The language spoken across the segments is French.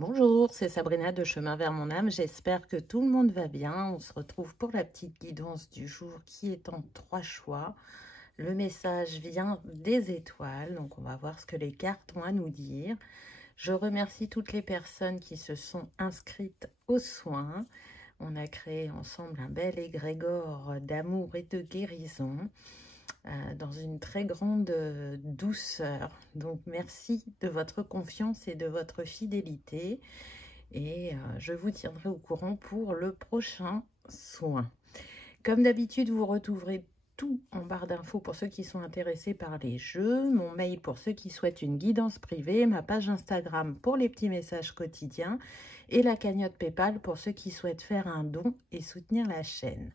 Bonjour, c'est Sabrina de Chemin vers mon âme. J'espère que tout le monde va bien. On se retrouve pour la petite guidance du jour qui est en 3 choix. Le message vient des étoiles, donc on va voir ce que les cartes ont à nous dire. Je remercie toutes les personnes qui se sont inscrites aux soins. On a créé ensemble un bel égrégore d'amour et de guérison dans une très grande douceur. Donc merci de votre confiance et de votre fidélité. Et je vous tiendrai au courant pour le prochain soin. Comme d'habitude, vous retrouverez tout en barre d'infos pour ceux qui sont intéressés par les jeux, mon mail pour ceux qui souhaitent une guidance privée, ma page Instagram pour les petits messages quotidiens et la cagnotte PayPal pour ceux qui souhaitent faire un don et soutenir la chaîne.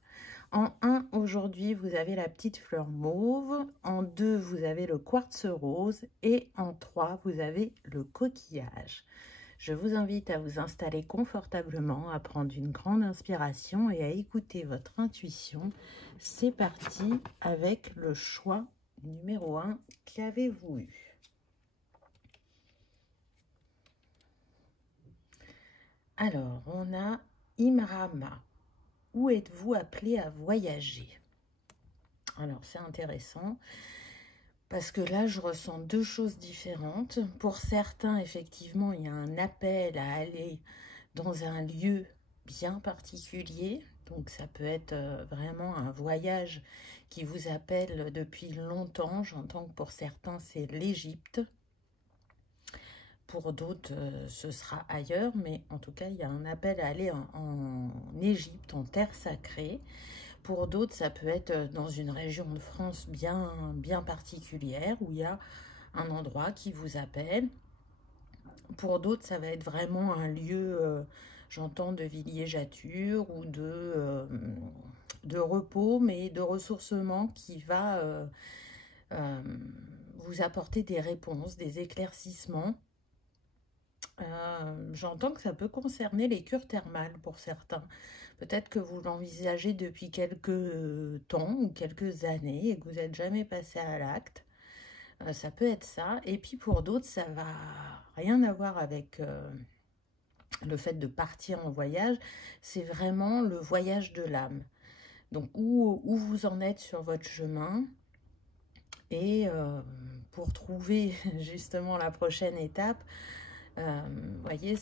En 1, aujourd'hui, vous avez la petite fleur mauve. En 2, vous avez le quartz rose. Et en 3, vous avez le coquillage. Je vous invite à vous installer confortablement, à prendre une grande inspiration et à écouter votre intuition. C'est parti avec le choix numéro 1. Qu'avez-vous eu? Alors, on a Imrama. Où êtes-vous appelé à voyager? Alors, c'est intéressant parce que là, je ressens deux choses différentes. Pour certains, effectivement, il y a un appel à aller dans un lieu bien particulier. Donc, ça peut être vraiment un voyage qui vous appelle depuis longtemps. J'entends que pour certains, c'est l'Égypte. Pour d'autres, ce sera ailleurs. Mais en tout cas, il y a un appel à aller en Égypte, en terre sacrée. Pour d'autres, ça peut être dans une région de France bien particulière où il y a un endroit qui vous appelle. Pour d'autres, ça va être vraiment un lieu, j'entends, de villégiature ou de repos, mais de ressourcement qui va vous apporter des réponses, des éclaircissements. J'entends que ça peut concerner les cures thermales pour certains. Peut-être que vous l'envisagez depuis quelques temps ou quelques années et que vous n'êtes jamais passé à l'acte. Ça peut être ça. Et puis pour d'autres, ça va rien avoir avec le fait de partir en voyage. C'est vraiment le voyage de l'âme. Donc où vous en êtes sur votre chemin. Et pour trouver justement la prochaine étape, voyez,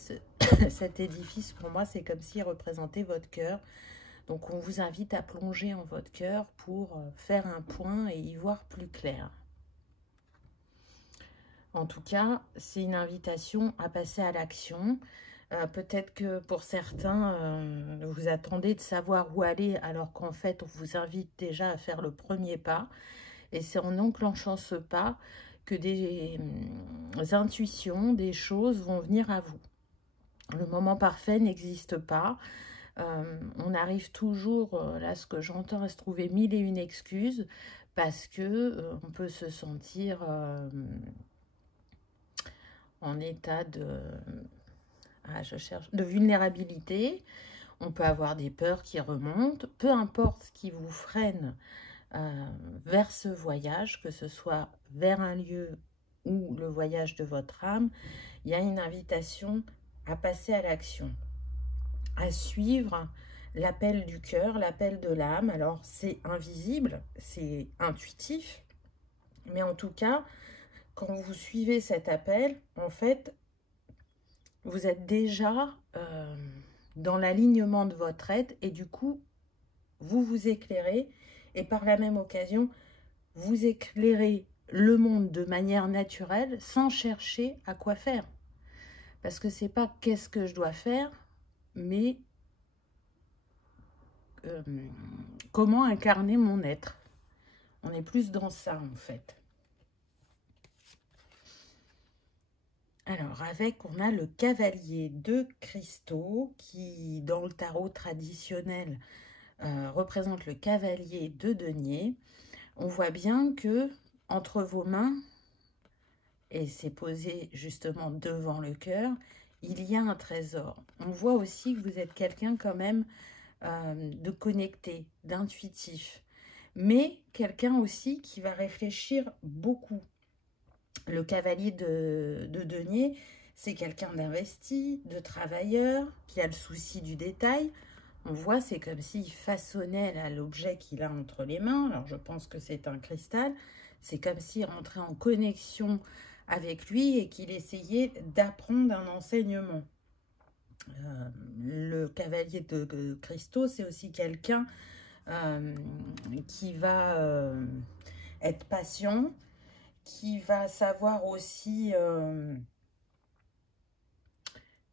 cet édifice, pour moi, c'est comme s'il représentait votre cœur. Donc, on vous invite à plonger en votre cœur pour faire un point et y voir plus clair. En tout cas, c'est une invitation à passer à l'action. Peut-être que pour certains, vous attendez de savoir où aller, alors qu'en fait, on vous invite déjà à faire le premier pas. Et c'est en enclenchant ce pas que des intuitions, des choses vont venir à vous. Le moment parfait n'existe pas. On arrive toujours, là ce que j'entends, à se trouver mille et une excuses parce que on peut se sentir en état de vulnérabilité. On peut avoir des peurs qui remontent. Peu importe ce qui vous freine vers ce voyage, que ce soit vers un lieu ou le voyage de votre âme, il y a une invitation à passer à l'action, à suivre l'appel du cœur, l'appel de l'âme. Alors, c'est invisible, c'est intuitif, mais en tout cas, quand vous suivez cet appel, en fait, vous êtes déjà dans l'alignement de votre être et du coup, vous vous éclairez et par la même occasion, vous éclairez le monde de manière naturelle sans chercher à quoi faire. Parce que c'est pas qu'est-ce que je dois faire, mais comment incarner mon être. On est plus dans ça en fait. Alors avec, on a le cavalier de cristaux qui, dans le tarot traditionnel, représente le cavalier de denier. On voit bien que entre vos mains, et c'est posé justement devant le cœur, il y a un trésor. On voit aussi que vous êtes quelqu'un quand même de connecté, d'intuitif, mais quelqu'un aussi qui va réfléchir beaucoup. Le cavalier de denier, C'est quelqu'un d'investi, de travailleur, qui a le souci du détail. On voit, c'est comme s'il façonnait l'objet qu'il a entre les mains. Alors, je pense que c'est un cristal. C'est comme s'il rentrait en connexion avec lui et qu'il essayait d'apprendre un enseignement. Le cavalier de cristaux, c'est aussi quelqu'un qui va être patient, qui va savoir aussi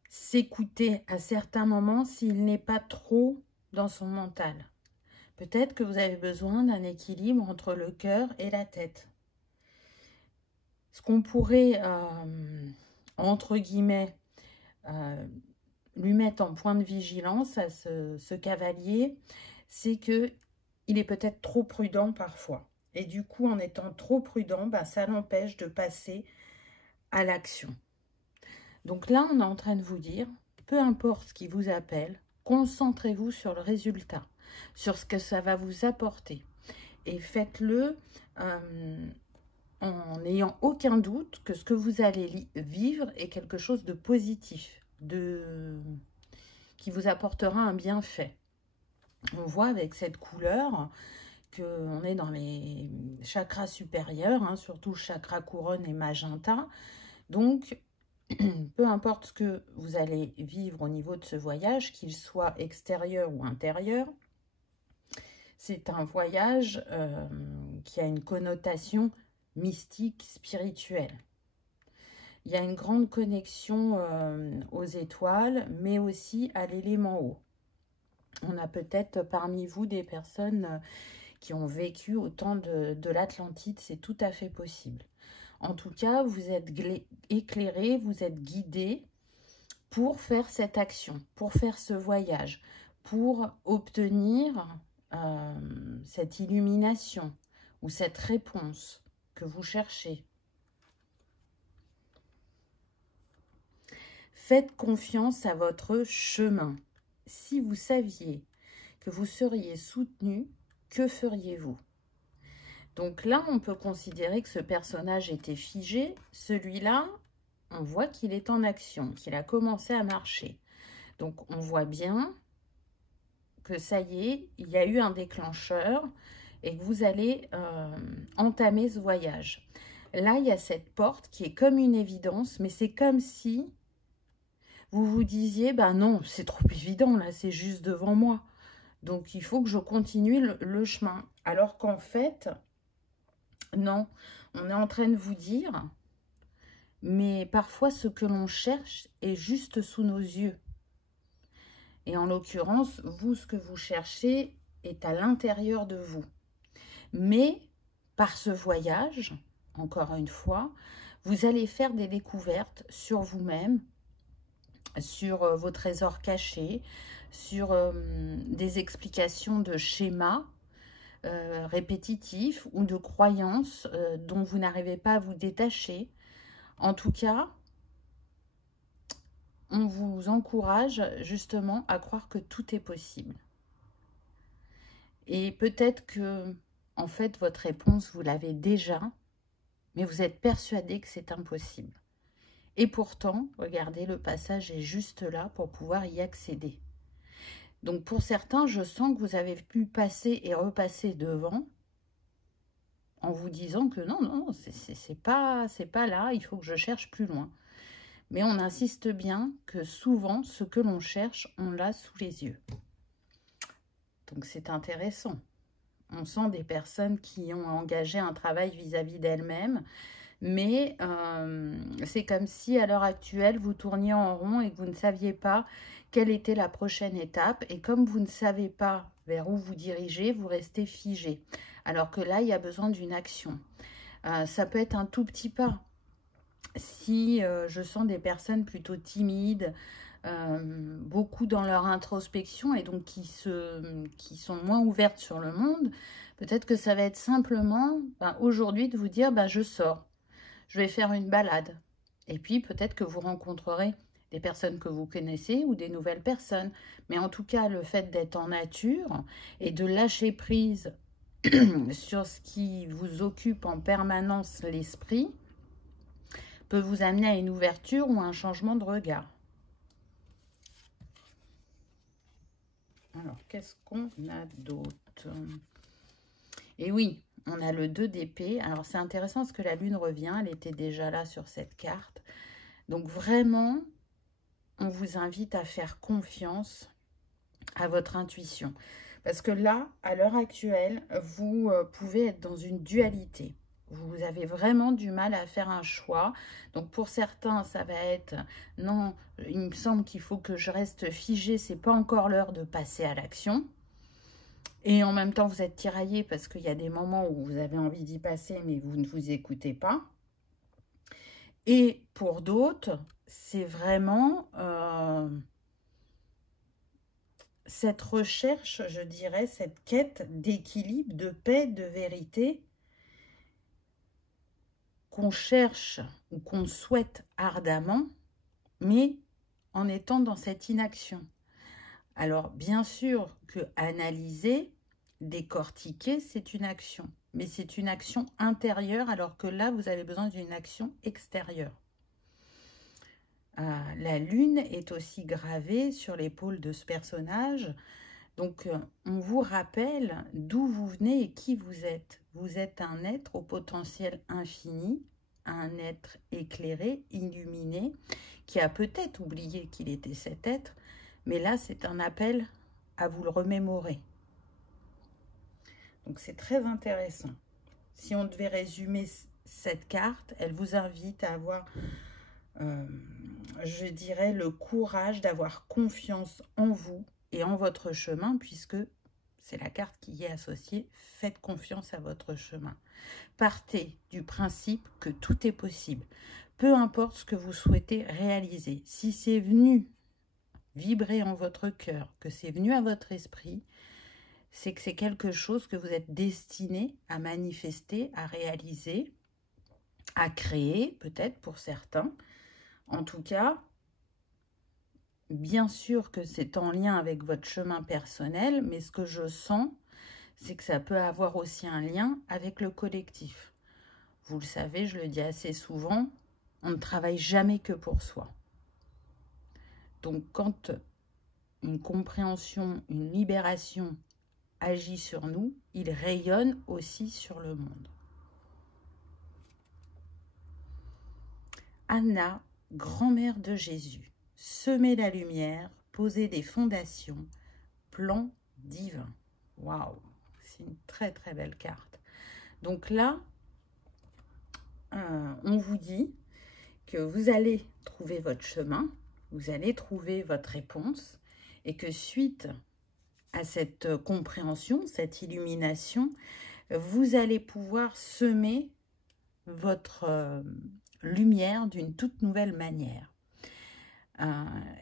s'écouter à certains moments s'il n'est pas trop dans son mental. Peut-être que vous avez besoin d'un équilibre entre le cœur et la tête. Ce qu'on pourrait, entre guillemets, lui mettre en point de vigilance à ce cavalier, c'est qu'il est peut-être trop prudent parfois. Et du coup, en étant trop prudent, ça l'empêche de passer à l'action. Donc là, on est en train de vous dire, peu importe ce qui vous appelle, concentrez-vous sur le résultat, sur ce que ça va vous apporter. Et faites-le en n'ayant aucun doute que ce que vous allez vivre est quelque chose de positif, qui vous apportera un bienfait. On voit avec cette couleur qu'on est dans les chakras supérieurs, hein, surtout chakra couronne et magenta. Donc, peu importe ce que vous allez vivre au niveau de ce voyage, qu'il soit extérieur ou intérieur, c'est un voyage qui a une connotation mystique, spirituelle. Il y a une grande connexion aux étoiles, mais aussi à l'élément eau. On a peut-être parmi vous des personnes qui ont vécu au temps de l'Atlantide, c'est tout à fait possible. En tout cas, vous êtes éclairés, vous êtes guidés pour faire cette action, pour faire ce voyage, pour obtenir cette illumination ou cette réponse que vous cherchez. Faites confiance à votre chemin. Si vous saviez que vous seriez soutenu, que feriez-vous? Donc là, on peut considérer que ce personnage était figé. Celui-là, on voit qu'il est en action, qu'il a commencé à marcher. Donc, on voit bien que ça y est, il y a eu un déclencheur et que vous allez entamer ce voyage. Là, il y a cette porte qui est comme une évidence, mais c'est comme si vous vous disiez, ben non, c'est trop évident, là, c'est juste devant moi. Donc, il faut que je continue le chemin. Alors qu'en fait, non, on est en train de vous dire, mais parfois ce que l'on cherche est juste sous nos yeux. Et en l'occurrence, vous, ce que vous cherchez est à l'intérieur de vous. Mais par ce voyage, encore une fois, vous allez faire des découvertes sur vous-même, sur vos trésors cachés, sur des explications de schémas répétitifs ou de croyances dont vous n'arrivez pas à vous détacher. En tout cas, on vous encourage justement à croire que tout est possible. Et peut-être que, en fait, votre réponse, vous l'avez déjà, mais vous êtes persuadé que c'est impossible. Et pourtant, regardez, le passage est juste là pour pouvoir y accéder. Donc, pour certains, je sens que vous avez pu passer et repasser devant en vous disant que non, non, c'est pas là, il faut que je cherche plus loin. Mais on insiste bien que souvent, ce que l'on cherche, on l'a sous les yeux. Donc, c'est intéressant. On sent des personnes qui ont engagé un travail vis-à-vis d'elles-mêmes, mais c'est comme si, à l'heure actuelle, vous tourniez en rond et que vous ne saviez pas quelle était la prochaine étape. Et comme vous ne savez pas vers où vous dirigez, vous restez figé. Alors que là, il y a besoin d'une action. Ça peut être un tout petit pas. Si je sens des personnes plutôt timides, beaucoup dans leur introspection et donc qui sont moins ouvertes sur le monde, peut-être que ça va être simplement aujourd'hui de vous dire je sors, je vais faire une balade. Et puis peut-être que vous rencontrerez des personnes que vous connaissez ou des nouvelles personnes. Mais en tout cas, le fait d'être en nature et de lâcher prise sur ce qui vous occupe en permanence l'esprit peut vous amener à une ouverture ou un changement de regard. Alors, qu'est-ce qu'on a d'autre? Et oui, on a le 2 d'épée. Alors, c'est intéressant parce que la lune revient. Elle était déjà là sur cette carte. Donc, vraiment, on vous invite à faire confiance à votre intuition. Parce que là, à l'heure actuelle, vous pouvez être dans une dualité. Vous avez vraiment du mal à faire un choix. Donc, pour certains, ça va être « Non, il me semble qu'il faut que je reste figé. C'est pas encore l'heure de passer à l'action. » Et en même temps, vous êtes tiraillé parce qu'il y a des moments où vous avez envie d'y passer, mais vous ne vous écoutez pas. Et pour d'autres, c'est vraiment cette recherche, je dirais, cette quête d'équilibre, de paix, de vérité qu'on cherche ou qu'on souhaite ardemment, mais en étant dans cette inaction. Alors, bien sûr que analyser, décortiquer, c'est une action. Mais c'est une action intérieure, alors que là, vous avez besoin d'une action extérieure. La lune est aussi gravée sur l'épaule de ce personnage. Donc, on vous rappelle d'où vous venez et qui vous êtes. Vous êtes un être au potentiel infini, un être éclairé, illuminé, qui a peut-être oublié qu'il était cet être, mais là, c'est un appel à vous le remémorer. Donc, c'est très intéressant. Si on devait résumer cette carte, elle vous invite à avoir, je dirais, le courage d'avoir confiance en vous et en votre chemin, puisque c'est la carte qui y est associée. Faites confiance à votre chemin. Partez du principe que tout est possible. Peu importe ce que vous souhaitez réaliser. Si c'est venu vibrer en votre cœur, que c'est venu à votre esprit, c'est que c'est quelque chose que vous êtes destiné à manifester, à réaliser, à créer, peut-être pour certains. En tout cas, bien sûr que c'est en lien avec votre chemin personnel, mais ce que je sens, c'est que ça peut avoir aussi un lien avec le collectif. Vous le savez, je le dis assez souvent, on ne travaille jamais que pour soi. Donc, quand une compréhension, une libération agit sur nous, il rayonne aussi sur le monde. Anna, grand-mère de Jésus, semer la lumière, poser des fondations, plan divin. Waouh, c'est une très très belle carte. Donc là, on vous dit que vous allez trouver votre chemin, vous allez trouver votre réponse, et que suite à cette compréhension, cette illumination, vous allez pouvoir semer votre lumière d'une toute nouvelle manière.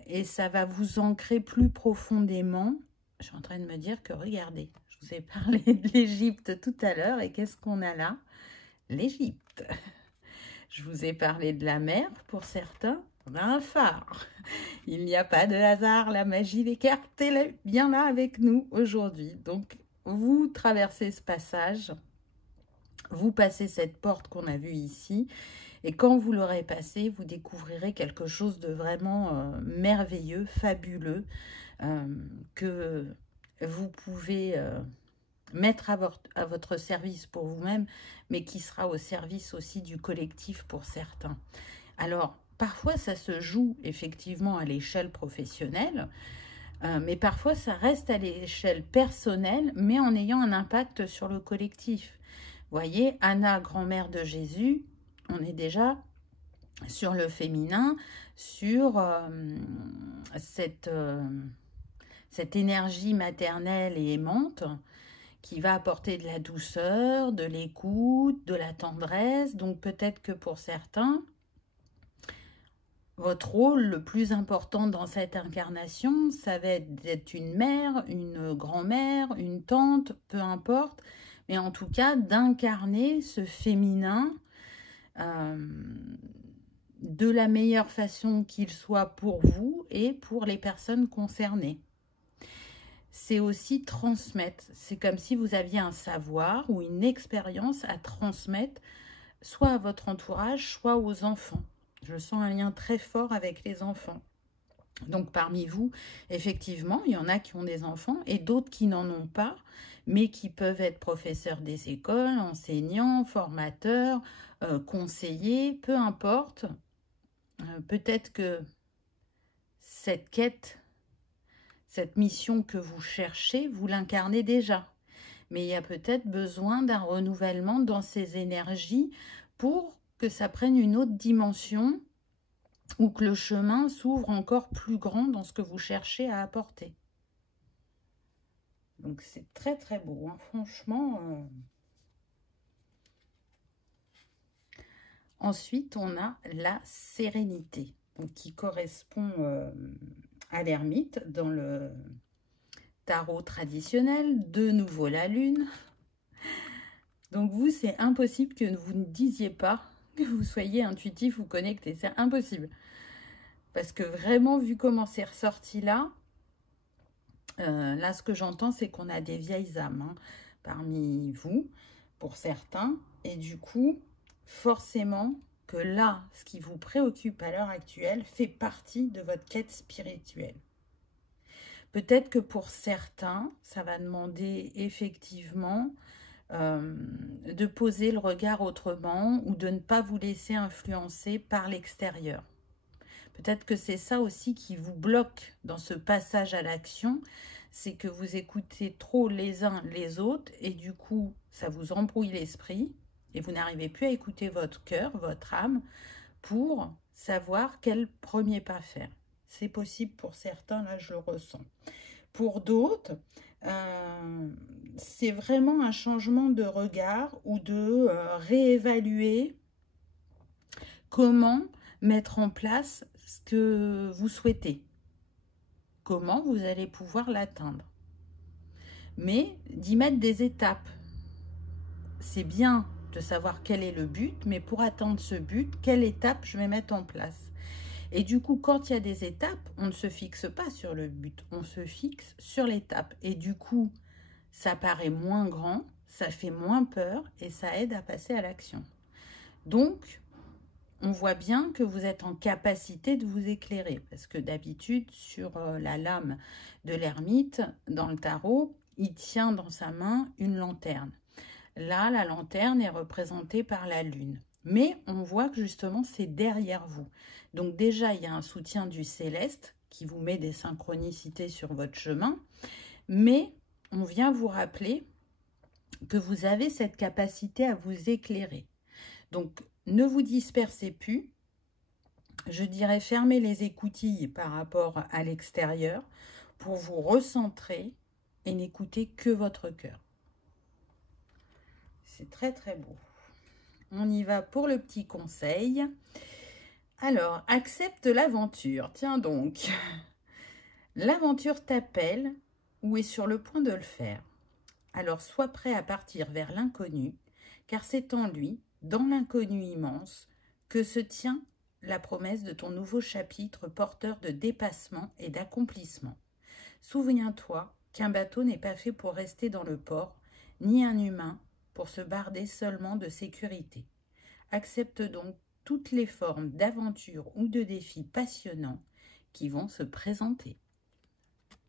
Et ça va vous ancrer plus profondément. Je suis en train de me dire que, regardez, je vous ai parlé de l'Égypte tout à l'heure, et qu'est-ce qu'on a là? L'Égypte. Je vous ai parlé de la mer pour certains. On a un phare. Il n'y a pas de hasard, la magie des cartes est bien là avec nous aujourd'hui. Donc, vous traversez ce passage, vous passez cette porte qu'on a vue ici, et quand vous l'aurez passée, vous découvrirez quelque chose de vraiment merveilleux, fabuleux, que vous pouvez mettre à votre service pour vous-même, mais qui sera au service aussi du collectif pour certains. Alors, parfois, ça se joue effectivement à l'échelle professionnelle, mais parfois, ça reste à l'échelle personnelle, mais en ayant un impact sur le collectif. Vous voyez, Anna, grand-mère de Jésus, on est déjà sur le féminin, sur cette énergie maternelle et aimante qui va apporter de la douceur, de l'écoute, de la tendresse. Donc peut-être que pour certains, votre rôle le plus important dans cette incarnation, ça va être d'être une mère, une grand-mère, une tante, peu importe, mais en tout cas d'incarner ce féminin de la meilleure façon qu'il soit pour vous et pour les personnes concernées. C'est aussi transmettre. C'est comme si vous aviez un savoir ou une expérience à transmettre, soit à votre entourage, soit aux enfants. Je sens un lien très fort avec les enfants. Donc parmi vous, effectivement, il y en a qui ont des enfants et d'autres qui n'en ont pas, mais qui peuvent être professeurs des écoles, enseignants, formateurs, conseillers, peu importe. Peut-être que cette quête, cette mission que vous cherchez, vous l'incarnez déjà. Mais il y a peut-être besoin d'un renouvellement dans ces énergies pour que ça prenne une autre dimension ou que le chemin s'ouvre encore plus grand dans ce que vous cherchez à apporter. Donc c'est très très beau, hein, franchement. Ensuite, on a la sérénité, donc qui correspond à l'ermite dans le tarot traditionnel. De nouveau la lune. Donc vous, c'est impossible que vous ne disiez pas que vous soyez intuitif ou connecté. C'est impossible. Parce que vraiment, vu comment c'est ressorti là, là, ce que j'entends, c'est qu'on a des vieilles âmes hein, parmi vous, pour certains. Et du coup, forcément que là, ce qui vous préoccupe à l'heure actuelle fait partie de votre quête spirituelle. Peut-être que pour certains, ça va demander effectivement de poser le regard autrement ou de ne pas vous laisser influencer par l'extérieur. Peut-être que c'est ça aussi qui vous bloque dans ce passage à l'action, c'est que vous écoutez trop les uns les autres et du coup, ça vous embrouille l'esprit et vous n'arrivez plus à écouter votre cœur, votre âme, pour savoir quel premier pas faire. C'est possible pour certains, là je le ressens. Pour d'autres, c'est vraiment un changement de regard ou de réévaluer comment mettre en place ce que vous souhaitez. Comment vous allez pouvoir l'atteindre. Mais d'y mettre des étapes. C'est bien de savoir quel est le but, mais pour atteindre ce but, quelle étape je vais mettre en place. Et du coup, quand il y a des étapes, on ne se fixe pas sur le but, on se fixe sur l'étape. Et du coup, ça paraît moins grand, ça fait moins peur et ça aide à passer à l'action. Donc, on voit bien que vous êtes en capacité de vous éclairer. Parce que d'habitude, sur la lame de l'ermite, dans le tarot, il tient dans sa main une lanterne. Là, la lanterne est représentée par la lune. Mais on voit que justement, c'est derrière vous. Donc déjà, il y a un soutien du céleste qui vous met des synchronicités sur votre chemin. Mais on vient vous rappeler que vous avez cette capacité à vous éclairer. Donc, ne vous dispersez plus. Je dirais fermez les écoutilles par rapport à l'extérieur pour vous recentrer et n'écouter que votre cœur. C'est très très beau. On y va pour le petit conseil. Alors, accepte l'aventure. Tiens donc. L'aventure t'appelle ou est sur le point de le faire. Alors, sois prêt à partir vers l'inconnu, car c'est en lui, dans l'inconnu immense, que se tient la promesse de ton nouveau chapitre porteur de dépassement et d'accomplissement. Souviens-toi qu'un bateau n'est pas fait pour rester dans le port, ni un humain pour se barder seulement de sécurité. Accepte donc toutes les formes d'aventure ou de défis passionnants qui vont se présenter.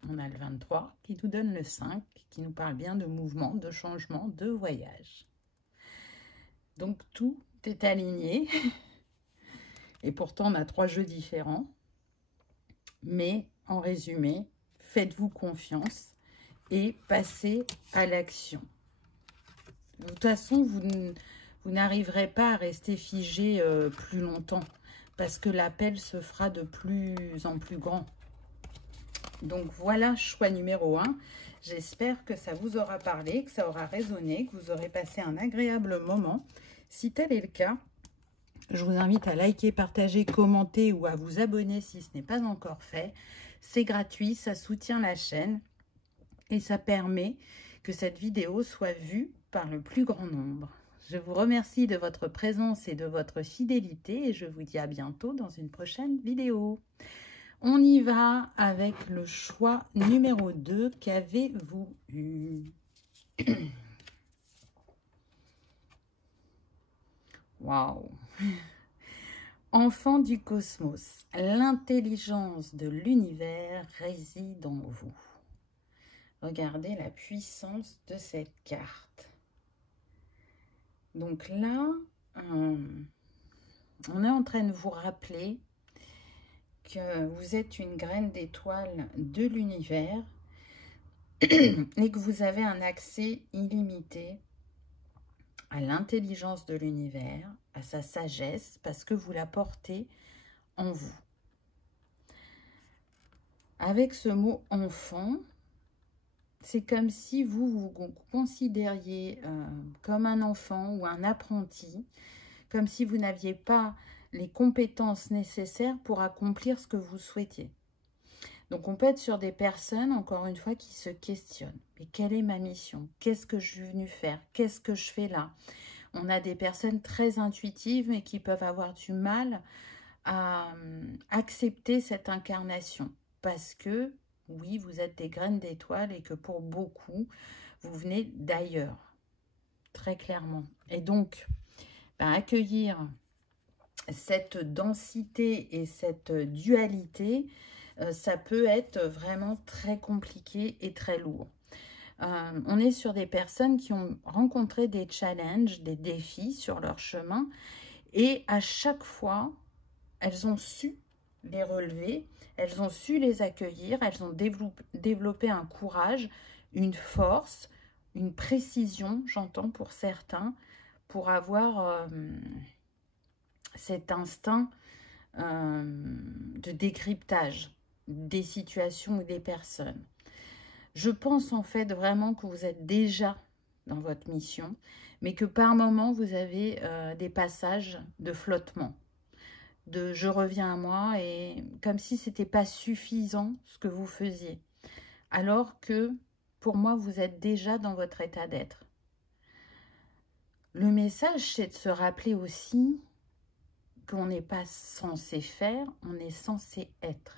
On a le 23 qui nous donne le 5, qui nous parle bien de mouvement, de changement, de voyage. Donc tout est aligné. Et pourtant, on a 3 jeux différents. Mais en résumé, faites-vous confiance et passez à l'action. De toute façon, vous n'arriverez pas à rester figé plus longtemps parce que l'appel se fera de plus en plus grand. Donc voilà, choix numéro 1. J'espère que ça vous aura parlé, que ça aura résonné, que vous aurez passé un agréable moment. Si tel est le cas, je vous invite à liker, partager, commenter ou à vous abonner si ce n'est pas encore fait. C'est gratuit, ça soutient la chaîne et ça permet que cette vidéo soit vue par le plus grand nombre. Je vous remercie de votre présence et de votre fidélité et je vous dis à bientôt dans une prochaine vidéo. On y va avec le choix numéro 2. Qu'avez-vous eu? Waouh! Enfant du cosmos, l'intelligence de l'univers réside en vous. Regardez la puissance de cette carte. Donc là, on est en train de vous rappeler que vous êtes une graine d'étoile de l'univers et que vous avez un accès illimité à l'intelligence de l'univers, à sa sagesse, parce que vous la portez en vous. Avec ce mot « enfant », c'est comme si vous vous considériez comme un enfant ou un apprenti, comme si vous n'aviez pas les compétences nécessaires pour accomplir ce que vous souhaitiez. Donc on peut être sur des personnes, encore une fois, qui se questionnent. Mais quelle est ma mission? Qu'est-ce que je suis venue faire? Qu'est-ce que je fais là? On a des personnes très intuitives mais qui peuvent avoir du mal à accepter cette incarnation. Parce que, oui, vous êtes des graines d'étoiles et que pour beaucoup, vous venez d'ailleurs. Très clairement. Et donc, accueillir cette densité et cette dualité, ça peut être vraiment très compliqué et très lourd. On est sur des personnes qui ont rencontré des challenges, des défis sur leur chemin et à chaque fois, elles ont su les relever, elles ont su les accueillir, elles ont développé un courage, une force, une précision, j'entends pour certains, pour avoir cet instinct de décryptage des situations ou des personnes. Je pense en fait vraiment que vous êtes déjà dans votre mission, mais que par moments vous avez des passages de flottement, de je reviens à moi, et comme si c'était pas suffisant ce que vous faisiez. Alors que pour moi vous êtes déjà dans votre état d'être. Le message c'est de se rappeler aussi qu'on n'est pas censé faire, on est censé être.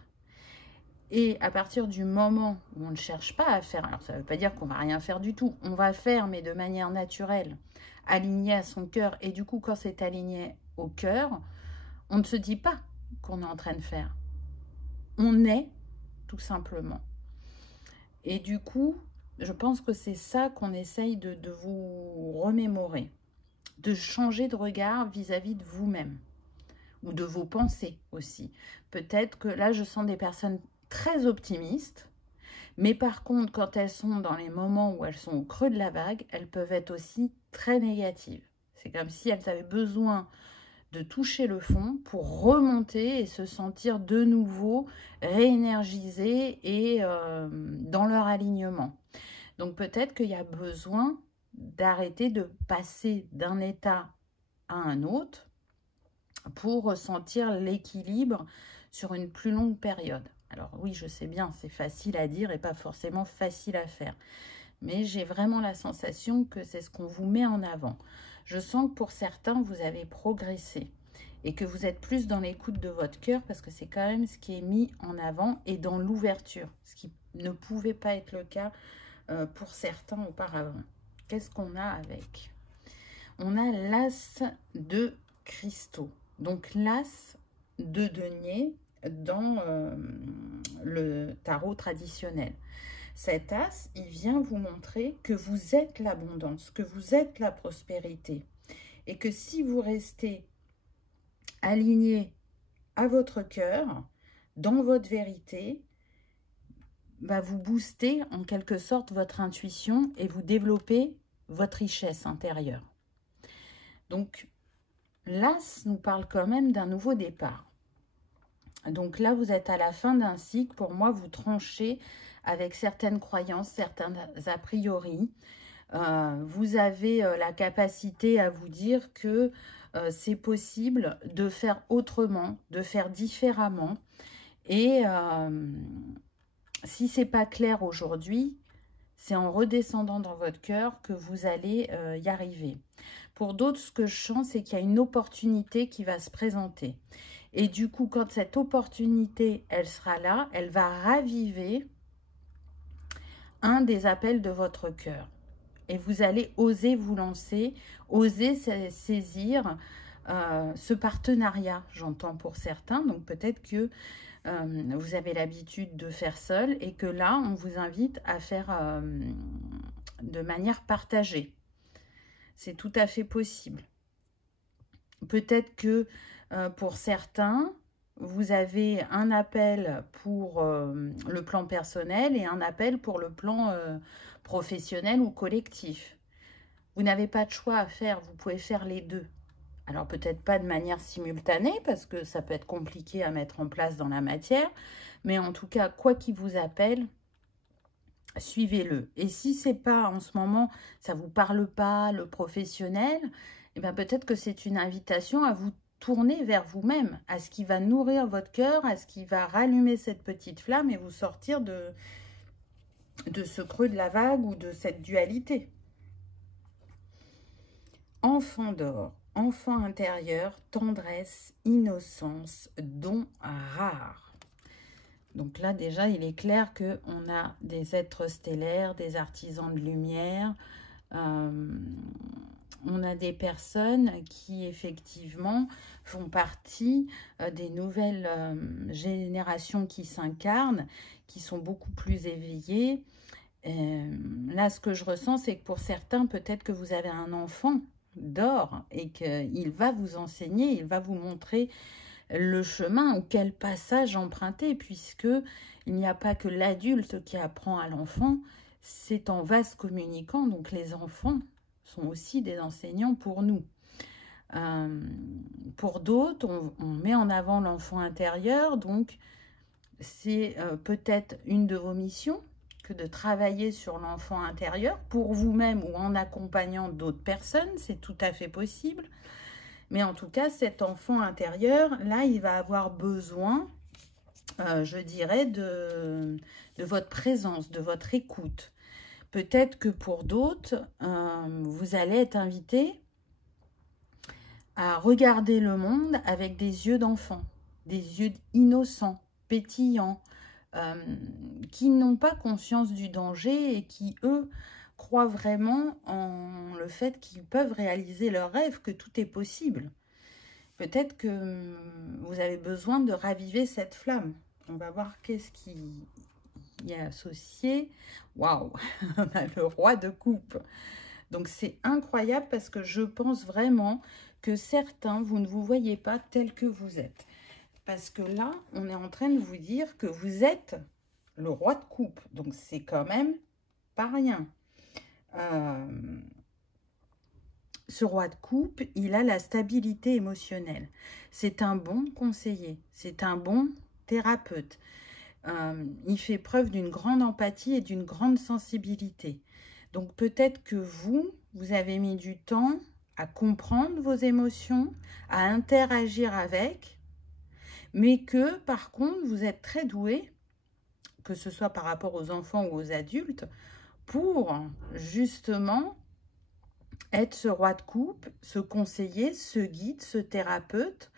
Et à partir du moment où on ne cherche pas à faire, alors ça ne veut pas dire qu'on ne va rien faire du tout, on va faire mais de manière naturelle, aligné à son cœur. Et du coup, quand c'est aligné au cœur, on ne se dit pas qu'on est en train de faire. On est tout simplement. Et du coup, je pense que c'est ça qu'on essaye de vous remémorer, de changer de regard vis-à-vis de vous-même ou de vos pensées aussi. Peut-être que là, je sens des personnes très optimistes, mais par contre, quand elles sont dans les moments où elles sont au creux de la vague, elles peuvent être aussi très négatives. C'est comme si elles avaient besoin de toucher le fond pour remonter et se sentir de nouveau réénergisées et dans leur alignement. Donc peut-être qu'il y a besoin d'arrêter de passer d'un état à un autre pour ressentir l'équilibre sur une plus longue période. Alors oui, je sais bien, c'est facile à dire et pas forcément facile à faire. Mais j'ai vraiment la sensation que c'est ce qu'on vous met en avant. Je sens que pour certains, vous avez progressé et que vous êtes plus dans l'écoute de votre cœur parce que c'est quand même ce qui est mis en avant et dans l'ouverture, ce qui ne pouvait pas être le cas pour certains auparavant. Qu'est-ce qu'on a avec? On a l'as de cristaux. Donc l'as de denier dans le tarot traditionnel. Cet as, il vient vous montrer que vous êtes l'abondance, que vous êtes la prospérité. Et que si vous restez aligné à votre cœur, dans votre vérité, va vous booster en quelque sorte votre intuition et vous développer votre richesse intérieure. Donc, l'as nous parle quand même d'un nouveau départ. Donc là, vous êtes à la fin d'un cycle. Pour moi, vous tranchez avec certaines croyances, certains a priori. Vous avez la capacité à vous dire que c'est possible de faire autrement, de faire différemment. Et si ce n'est pas clair aujourd'hui, c'est en redescendant dans votre cœur que vous allez y arriver. Pour d'autres, ce que je sens, c'est qu'il y a une opportunité qui va se présenter. Et du coup, quand cette opportunité, elle sera là, elle va raviver un des appels de votre cœur. Et vous allez oser vous lancer, oser saisir ce partenariat, j'entends pour certains. Donc peut-être que vous avez l'habitude de faire seul et que là, on vous invite à faire de manière partagée. C'est tout à fait possible. Peut-être que pour certains, vous avez un appel pour le plan personnel et un appel pour le plan professionnel ou collectif. Vous n'avez pas de choix à faire, vous pouvez faire les deux. Alors peut-être pas de manière simultanée parce que ça peut être compliqué à mettre en place dans la matière, mais en tout cas, quoi qu'il vous appelle, suivez-le. Et si c'est pas en ce moment, ça vous parle pas, le professionnel, eh bien peut-être que c'est une invitation à vous tourner vers vous-même, à ce qui va nourrir votre cœur, à ce qui va rallumer cette petite flamme et vous sortir de ce creux de la vague ou de cette dualité. Enfant d'or, enfant intérieur, tendresse, innocence, don rare. Donc là, déjà, il est clair qu'on a des êtres stellaires, des artisans de lumière. On a des personnes qui, effectivement, font partie des nouvelles générations qui s'incarnent, qui sont beaucoup plus éveillées. Là, ce que je ressens, c'est que pour certains, peut-être que vous avez un enfant d'or et qu'il va vous enseigner, il va vous montrer le chemin ou quel passage emprunter, puisque il n'y a pas que l'adulte qui apprend à l'enfant, c'est en vase communicant, donc les enfants sont aussi des enseignants pour nous. Pour d'autres, on met en avant l'enfant intérieur, donc c'est peut-être une de vos missions que de travailler sur l'enfant intérieur pour vous-même ou en accompagnant d'autres personnes, c'est tout à fait possible. Mais en tout cas, cet enfant intérieur, là, il va avoir besoin, je dirais, de votre présence, de votre écoute. Peut-être que pour d'autres, vous allez être invité à regarder le monde avec des yeux d'enfant, des yeux innocents, pétillants, qui n'ont pas conscience du danger et qui, eux, croient vraiment en le fait qu'ils peuvent réaliser leurs rêves, que tout est possible. Peut-être que vous avez besoin de raviver cette flamme. On va voir qu'est-ce qui y est associé. Waouh, on a le roi de coupe. Donc c'est incroyable parce que je pense vraiment que certains, vous ne vous voyez pas tel que vous êtes. Parce que là, on est en train de vous dire que vous êtes le roi de coupe. Donc, c'est quand même pas rien. Ce roi de coupe, il a la stabilité émotionnelle. C'est un bon conseiller. C'est un bon thérapeute. Il fait preuve d'une grande empathie et d'une grande sensibilité. Donc, peut-être que vous avez mis du temps à comprendre vos émotions, à interagir avec, mais que, par contre, vous êtes très doué, que ce soit par rapport aux enfants ou aux adultes, pour, justement, être ce roi de coupe, ce conseiller, ce guide, ce thérapeute,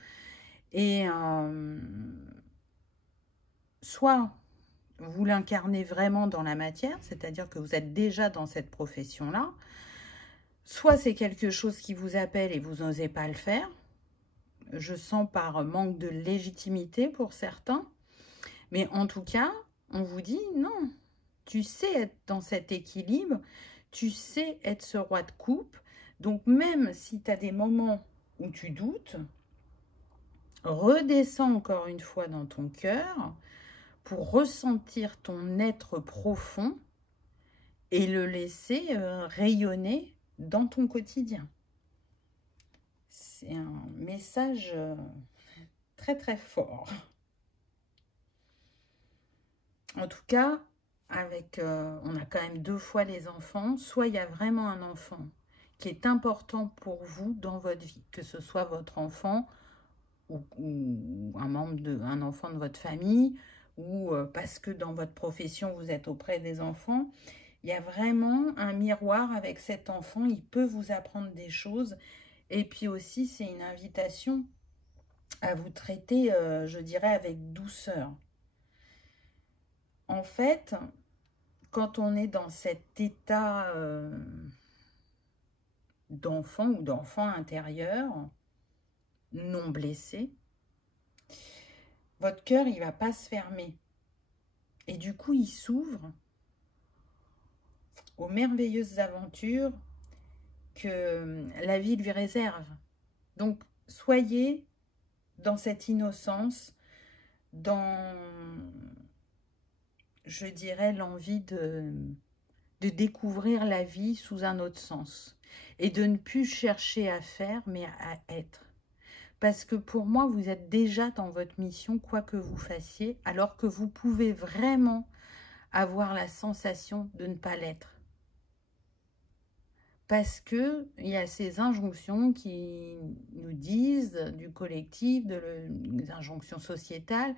et soit vous l'incarnez vraiment dans la matière, c'est-à-dire que vous êtes déjà dans cette profession-là, soit c'est quelque chose qui vous appelle et vous n'osez pas le faire. Je sens par manque de légitimité pour certains. Mais en tout cas, on vous dit non. Tu sais être dans cet équilibre. Tu sais être ce roi de coupe. Donc même si tu as des moments où tu doutes, redescends encore une fois dans ton cœur pour ressentir ton être profond et le laisser rayonner dans ton quotidien. C'est un message très très fort. En tout cas, avec, on a quand même 2 fois les enfants. Soit il y a vraiment un enfant qui est important pour vous dans votre vie, que ce soit votre enfant ou un enfant de votre famille, ou parce que dans votre profession, vous êtes auprès des enfants. Il y a vraiment un miroir avec cet enfant. Il peut vous apprendre des choses. Et puis aussi, c'est une invitation à vous traiter, je dirais, avec douceur. En fait, quand on est dans cet état d'enfant ou d'enfant intérieur, non blessé, votre cœur, il ne va pas se fermer. Et du coup, il s'ouvre aux merveilleuses aventures que la vie lui réserve. Donc, soyez dans cette innocence, dans, je dirais, l'envie de découvrir la vie sous un autre sens. Et de ne plus chercher à faire, mais à être. Parce que pour moi, vous êtes déjà dans votre mission, quoi que vous fassiez, alors que vous pouvez vraiment avoir la sensation de ne pas l'être. Parce qu'il y a ces injonctions qui nous disent, du collectif, des injonctions sociétales,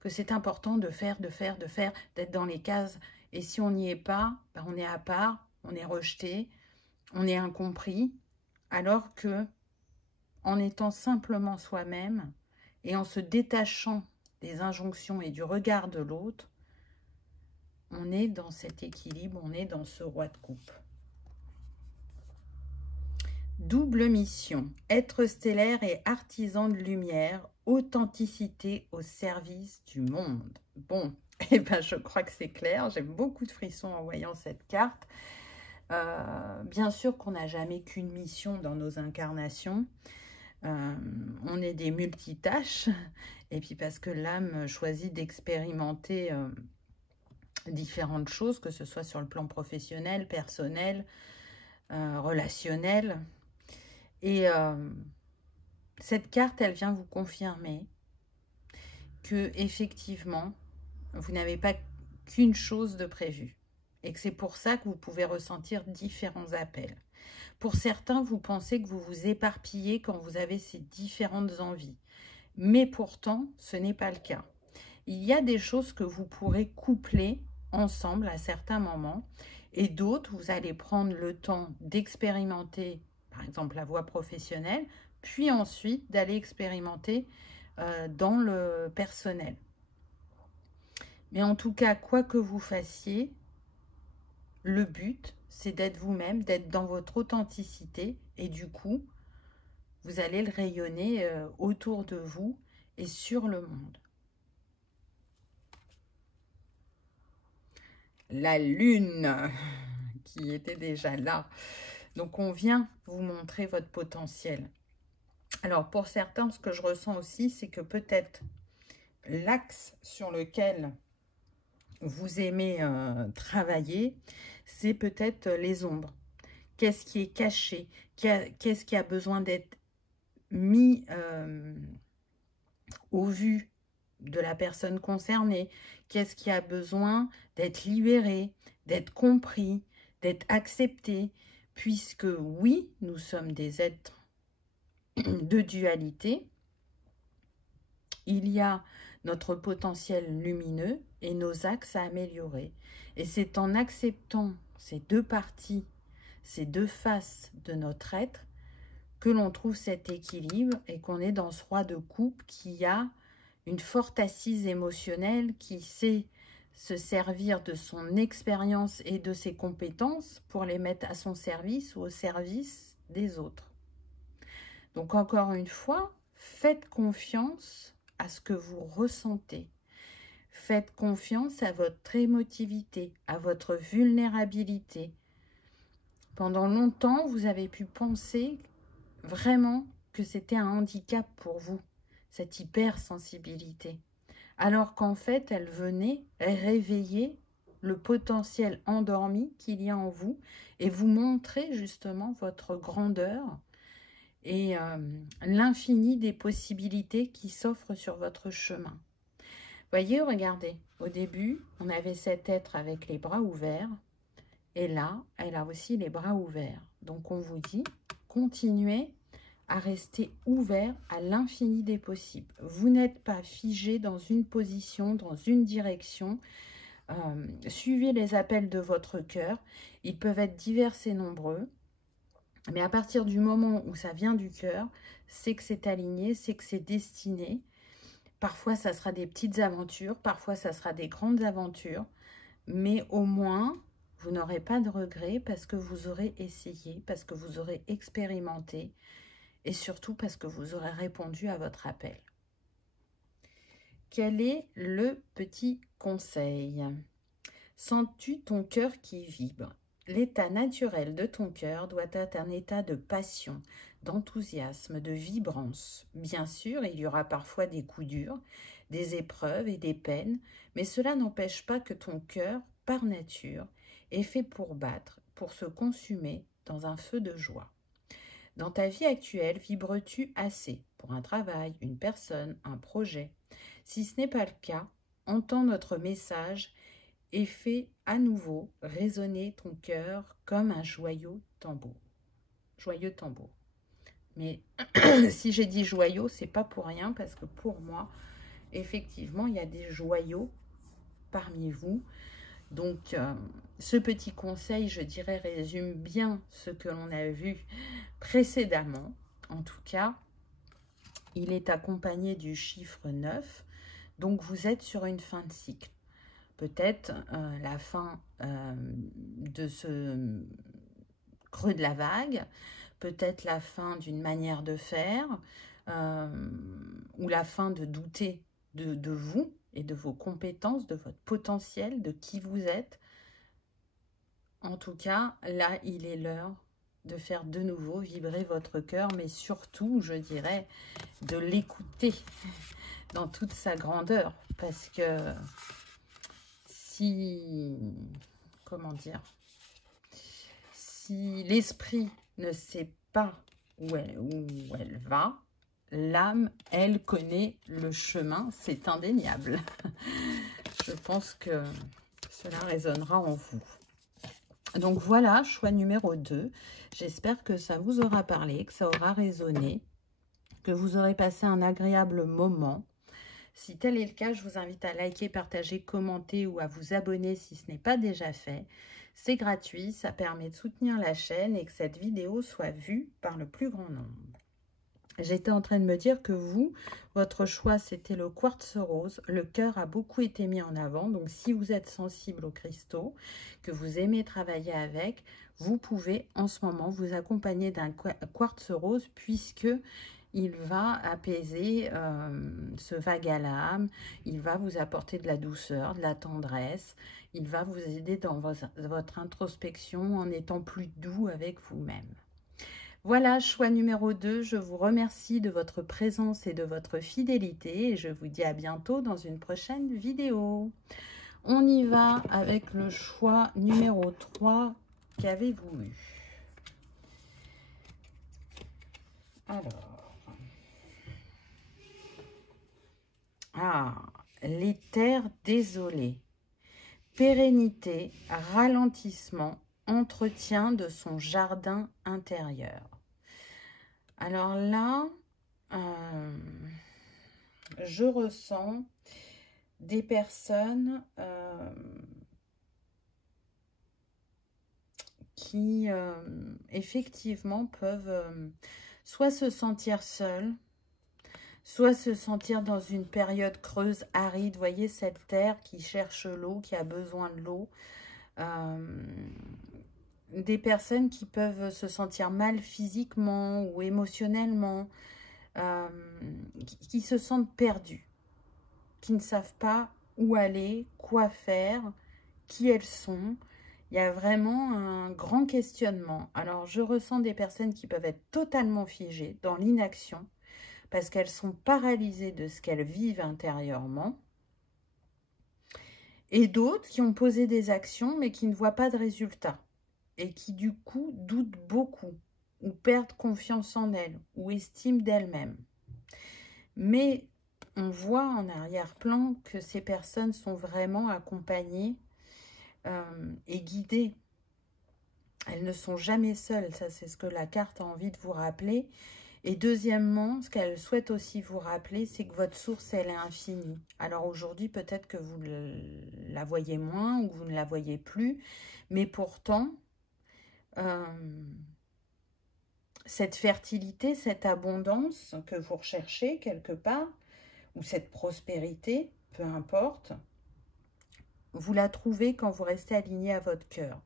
que c'est important de faire, d'être dans les cases. Et si on n'y est pas, ben on est à part, on est rejeté, on est incompris. Alors que, en étant simplement soi-même et en se détachant des injonctions et du regard de l'autre, on est dans cet équilibre, on est dans ce roi de coupe. Double mission, être stellaire et artisan de lumière, authenticité au service du monde. Bon, eh ben, je crois que c'est clair, j'ai beaucoup de frissons en voyant cette carte. Bien sûr qu'on n'a jamais qu'une mission dans nos incarnations. On est des multitâches, et puis parce que l'âme choisit d'expérimenter différentes choses, que ce soit sur le plan professionnel, personnel, relationnel. Et cette carte, elle vient vous confirmer que effectivement, vous n'avez pas qu'une chose de prévue. Et que c'est pour ça que vous pouvez ressentir différents appels. Pour certains, vous pensez que vous vous éparpillez quand vous avez ces différentes envies. Mais pourtant, ce n'est pas le cas. Il y a des choses que vous pourrez coupler ensemble à certains moments. Et d'autres, vous allez prendre le temps d'expérimenter, par exemple, la voie professionnelle, puis ensuite d'aller expérimenter dans le personnel. Mais en tout cas, quoi que vous fassiez, le but, c'est d'être vous-même, d'être dans votre authenticité. Et du coup, vous allez le rayonner autour de vous et sur le monde. La lune qui était déjà là. Donc, on vient vous montrer votre potentiel. Alors, pour certains, ce que je ressens aussi, c'est que peut-être l'axe sur lequel vous aimez travailler, c'est peut-être les ombres. Qu'est-ce qui est caché? Qu'est-ce qui a besoin d'être mis au vu de la personne concernée? Qu'est-ce qui a besoin d'être libéré, d'être compris, d'être accepté? Puisque oui, nous sommes des êtres de dualité. Il y a notre potentiel lumineux et nos axes à améliorer. Et c'est en acceptant ces deux parties, ces deux faces de notre être, que l'on trouve cet équilibre et qu'on est dans ce roi de coupe qui a une forte assise émotionnelle, qui sait se servir de son expérience et de ses compétences pour les mettre à son service ou au service des autres. Donc encore une fois, faites confiance à ce que vous ressentez. Faites confiance à votre émotivité, à votre vulnérabilité. Pendant longtemps, vous avez pu penser vraiment que c'était un handicap pour vous, cette hypersensibilité. Alors qu'en fait, elle venait réveiller le potentiel endormi qu'il y a en vous et vous montrer justement votre grandeur et l'infini des possibilités qui s'offrent sur votre chemin. Voyez, regardez, au début, on avait cet être avec les bras ouverts, et là, elle a aussi les bras ouverts. Donc, on vous dit, continuez à rester ouvert à l'infini des possibles. Vous n'êtes pas figé dans une position, dans une direction. Suivez les appels de votre cœur. Ils peuvent être divers et nombreux. Mais à partir du moment où ça vient du cœur, c'est que c'est aligné, c'est que c'est destiné. Parfois, ça sera des petites aventures, parfois, ça sera des grandes aventures. Mais au moins, vous n'aurez pas de regrets parce que vous aurez essayé, parce que vous aurez expérimenté. et surtout parce que vous aurez répondu à votre appel. Quel est le petit conseil? Sens-tu ton cœur qui vibre? L'état naturel de ton cœur doit être un état de passion, d'enthousiasme, de vibrance. Bien sûr, il y aura parfois des coups durs, des épreuves et des peines, mais cela n'empêche pas que ton cœur, par nature, est fait pour battre, pour se consumer dans un feu de joie. Dans ta vie actuelle, vibres-tu assez pour un travail, une personne, un projet? Si ce n'est pas le cas, entends notre message et fais à nouveau résonner ton cœur comme un joyeux tambour. Joyeux tambour. Mais si j'ai dit joyau, c'est pas pour rien, parce que pour moi, effectivement, il y a des joyaux parmi vous. Donc, ce petit conseil, je dirais, résume bien ce que l'on a vu précédemment. En tout cas, il est accompagné du chiffre 9. Donc, vous êtes sur une fin de cycle. Peut-être la fin de ce creux de la vague, peut-être la fin d'une manière de faire, ou la fin de douter de vous et de vos compétences, de votre potentiel, de qui vous êtes. En tout cas, là, il est l'heure de faire de nouveau vibrer votre cœur, mais surtout, je dirais, de l'écouter dans toute sa grandeur, parce que comment dire, si l'esprit ne sait pas où elle va, l'âme, elle, connaît le chemin, c'est indéniable. Je pense que cela résonnera en vous. Donc voilà, choix numéro 2. J'espère que ça vous aura parlé, que ça aura résonné, que vous aurez passé un agréable moment. Si tel est le cas, je vous invite à liker, partager, commenter ou à vous abonner si ce n'est pas déjà fait. C'est gratuit, ça permet de soutenir la chaîne et que cette vidéo soit vue par le plus grand nombre. J'étais en train de me dire que vous, votre choix, c'était le quartz rose. Le cœur a beaucoup été mis en avant. Donc, si vous êtes sensible aux cristaux, que vous aimez travailler avec, vous pouvez en ce moment vous accompagner d'un quartz rose puisque il va apaiser ce vague à l'âme, il va vous apporter de la douceur, de la tendresse, il va vous aider dans votre introspection en étant plus doux avec vous-même. Voilà, choix numéro 2, je vous remercie de votre présence et de votre fidélité et je vous dis à bientôt dans une prochaine vidéo. On y va avec le choix numéro 3, qu'avez-vous eu? Alors... les terres désolées. Pérennité, ralentissement, entretien de son jardin intérieur. Alors là, je ressens des personnes qui effectivement peuvent soit se sentir seules, soit se sentir dans une période creuse, aride. Vous voyez cette terre qui cherche l'eau, qui a besoin de l'eau. Des personnes qui peuvent se sentir mal physiquement ou émotionnellement, qui se sentent perdues, qui ne savent pas où aller, quoi faire, qui elles sont. Il y a vraiment un grand questionnement. Alors, je ressens des personnes qui peuvent être totalement figées dans l'inaction, parce qu'elles sont paralysées de ce qu'elles vivent intérieurement. Et d'autres qui ont posé des actions, mais qui ne voient pas de résultats. Et qui, du coup, doutent beaucoup, ou perdent confiance en elles, ou estiment d'elles-mêmes. Mais on voit en arrière-plan que ces personnes sont vraiment accompagnées et guidées. Elles ne sont jamais seules, ça c'est ce que la carte a envie de vous rappeler. Et deuxièmement, ce qu'elle souhaite aussi vous rappeler, c'est que votre source, elle est infinie. Alors aujourd'hui, peut-être que vous la voyez moins ou vous ne la voyez plus, mais pourtant, cette fertilité, cette abondance que vous recherchez quelque part, ou cette prospérité, peu importe, vous la trouvez quand vous restez aligné à votre cœur.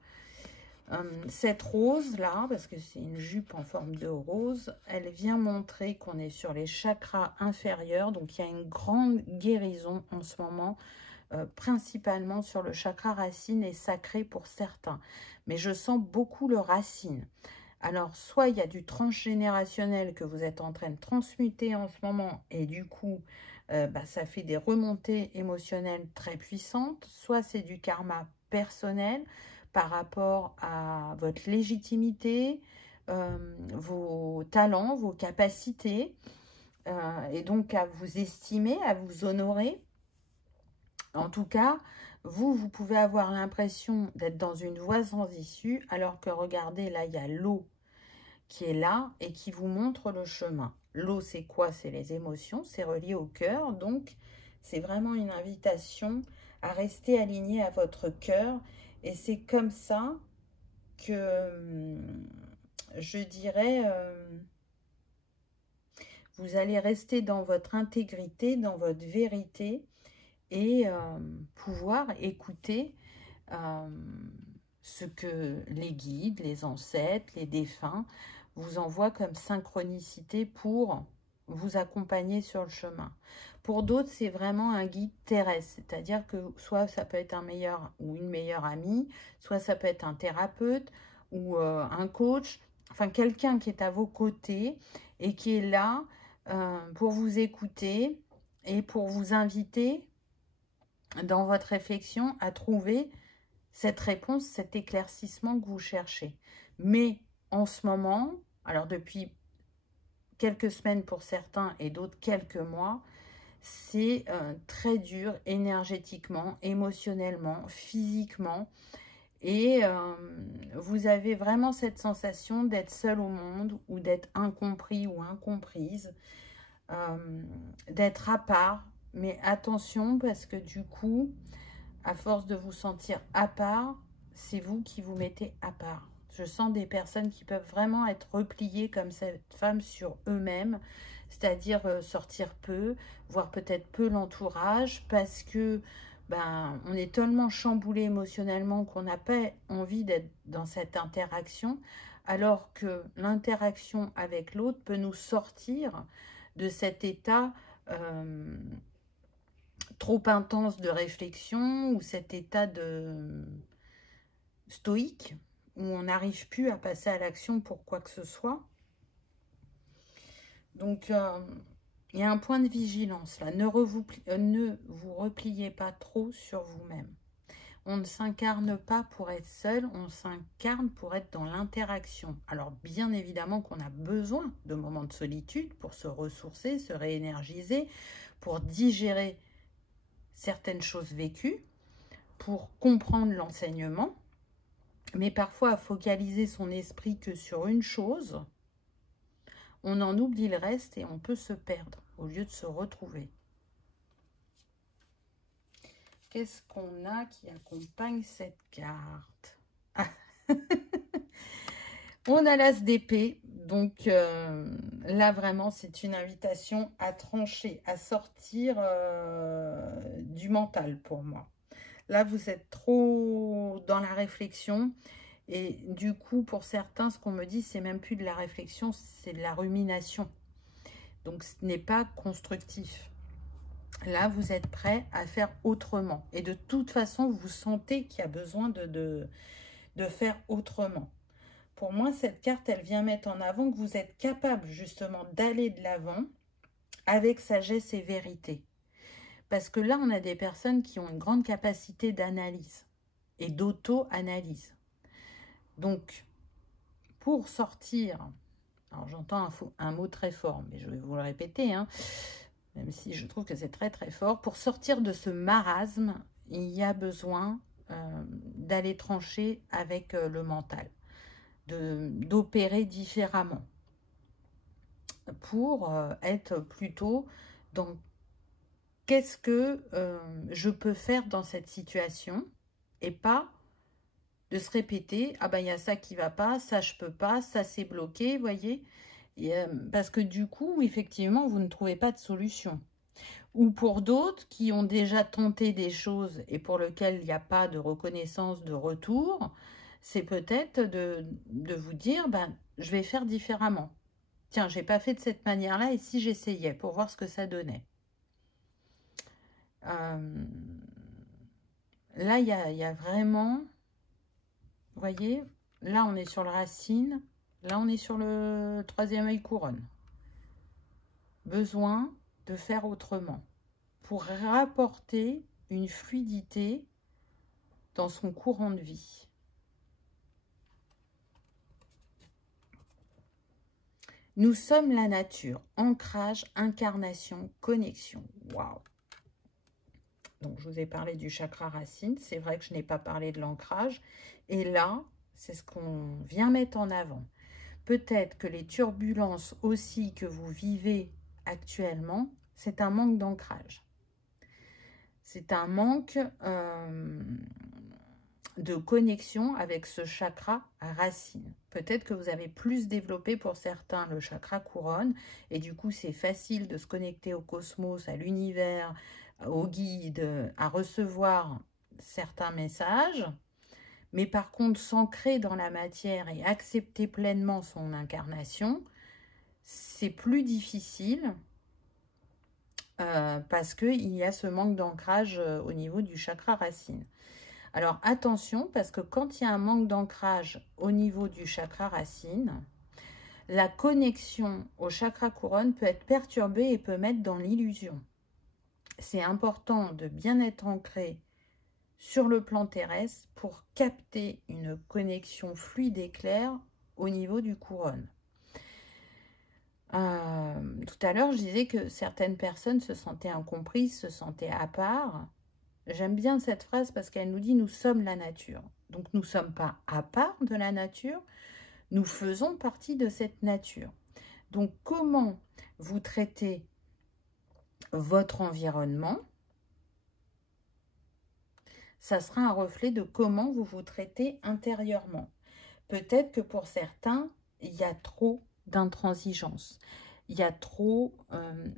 Cette rose-là, parce que c'est une jupe en forme de rose, elle vient montrer qu'on est sur les chakras inférieurs. Donc, il y a une grande guérison en ce moment, principalement sur le chakra racine et sacré pour certains. Mais je sens beaucoup le racine. Alors, soit il y a du transgénérationnel que vous êtes en train de transmuter en ce moment, et du coup, ça fait des remontées émotionnelles très puissantes, soit c'est du karma personnel, par rapport à votre légitimité, vos talents, vos capacités, et donc à vous estimer, à vous honorer. En tout cas, vous pouvez avoir l'impression d'être dans une voie sans issue, alors que regardez, là, il y a l'eau qui est là et qui vous montre le chemin. L'eau, c'est quoi? C'est les émotions, c'est relié au cœur, donc c'est vraiment une invitation à rester aligné à votre cœur. Et c'est comme ça que, je dirais, vous allez rester dans votre intégrité, dans votre vérité et pouvoir écouter ce que les guides, les ancêtres, les défunts vous envoient comme synchronicité pour vous accompagner sur le chemin. Pour d'autres, c'est vraiment un guide terrestre, c'est-à-dire que soit ça peut être un meilleur ou une meilleure amie, soit ça peut être un thérapeute ou un coach, enfin quelqu'un qui est à vos côtés et qui est là pour vous écouter et pour vous inviter dans votre réflexion à trouver cette réponse, cet éclaircissement que vous cherchez. Mais en ce moment, alors depuis quelques semaines pour certains et d'autres quelques mois, c'est très dur énergétiquement, émotionnellement, physiquement. Et vous avez vraiment cette sensation d'être seul au monde ou d'être incompris ou incomprise, d'être à part. Mais attention parce que du coup, à force de vous sentir à part, c'est vous qui vous mettez à part. Je sens des personnes qui peuvent vraiment être repliées comme cette femme sur eux-mêmes, c'est-à-dire sortir peu, voire peut-être peu l'entourage, parce que on est tellement chamboulé émotionnellement qu'on n'a pas envie d'être dans cette interaction, alors que l'interaction avec l'autre peut nous sortir de cet état trop intense de réflexion ou cet état de stoïque où on n'arrive plus à passer à l'action pour quoi que ce soit. Donc, il y a un point de vigilance là. Ne vous repliez pas trop sur vous-même. On ne s'incarne pas pour être seul, on s'incarne pour être dans l'interaction. Alors, bien évidemment qu'on a besoin de moments de solitude pour se ressourcer, se réénergiser, pour digérer certaines choses vécues, pour comprendre l'enseignement. Mais parfois, à focaliser son esprit que sur une chose, on en oublie le reste et on peut se perdre au lieu de se retrouver. Qu'est-ce qu'on a qui accompagne cette carte? Ah. On a l'as d'épée. Donc là, vraiment, c'est une invitation à trancher, à sortir du mental pour moi. Là, vous êtes trop dans la réflexion. Et du coup, pour certains, ce qu'on me dit, c'est même plus de la réflexion, c'est de la rumination. Donc, ce n'est pas constructif. Là, vous êtes prêt à faire autrement. Et de toute façon, vous sentez qu'il y a besoin de faire autrement. Pour moi, cette carte, elle vient mettre en avant que vous êtes capable justement d'aller de l'avant avec sagesse et vérité. Parce que là, on a des personnes qui ont une grande capacité d'analyse et d'auto-analyse. Donc, pour sortir, alors j'entends un mot très fort, mais je vais vous le répéter, hein, même si je trouve que c'est très très fort, pour sortir de ce marasme, il y a besoin d'aller trancher avec le mental, d'opérer différemment, pour être plutôt dans qu'est-ce que je peux faire dans cette situation, et pas de se répéter, ah ben il y a ça qui va pas, ça je peux pas, ça c'est bloqué, vous voyez, parce que du coup, effectivement, vous ne trouvez pas de solution. Ou pour d'autres qui ont déjà tenté des choses et pour lesquelles il n'y a pas de reconnaissance, de retour, c'est peut-être de vous dire, ben, je vais faire différemment. Tiens, j'ai pas fait de cette manière-là, et si j'essayais pour voir ce que ça donnait. Là, il y a vraiment, vous voyez, là on est sur le racine, là on est sur le troisième œil couronne. Besoin de faire autrement pour rapporter une fluidité dans son courant de vie. Nous sommes la nature, ancrage, incarnation, connexion. Waouh! Donc, je vous ai parlé du chakra racine. C'est vrai que je n'ai pas parlé de l'ancrage. Et là, c'est ce qu'on vient mettre en avant. Peut-être que les turbulences aussi que vous vivez actuellement, c'est un manque d'ancrage. C'est un manque de connexion avec ce chakra racine. Peut-être que vous avez plus développé pour certains le chakra couronne et du coup c'est facile de se connecter au cosmos, à l'univers, au guide, à recevoir certains messages. Mais par contre, s'ancrer dans la matière et accepter pleinement son incarnation, c'est plus difficile parce qu'il y a ce manque d'ancrage au niveau du chakra racine. Alors attention, parce que quand il y a un manque d'ancrage au niveau du chakra racine, la connexion au chakra couronne peut être perturbée et peut mettre dans l'illusion. C'est important de bien être ancré sur le plan terrestre pour capter une connexion fluide et claire au niveau du couronne. Tout à l'heure, je disais que certaines personnes se sentaient incomprises, se sentaient à part. J'aime bien cette phrase parce qu'elle nous dit « nous sommes la nature ». Donc nous ne sommes pas à part de la nature, nous faisons partie de cette nature. Donc comment vous traitez votre environnement, ça sera un reflet de comment vous vous traitez intérieurement. Peut-être que pour certains, il y a trop d'intransigeance, il y a trop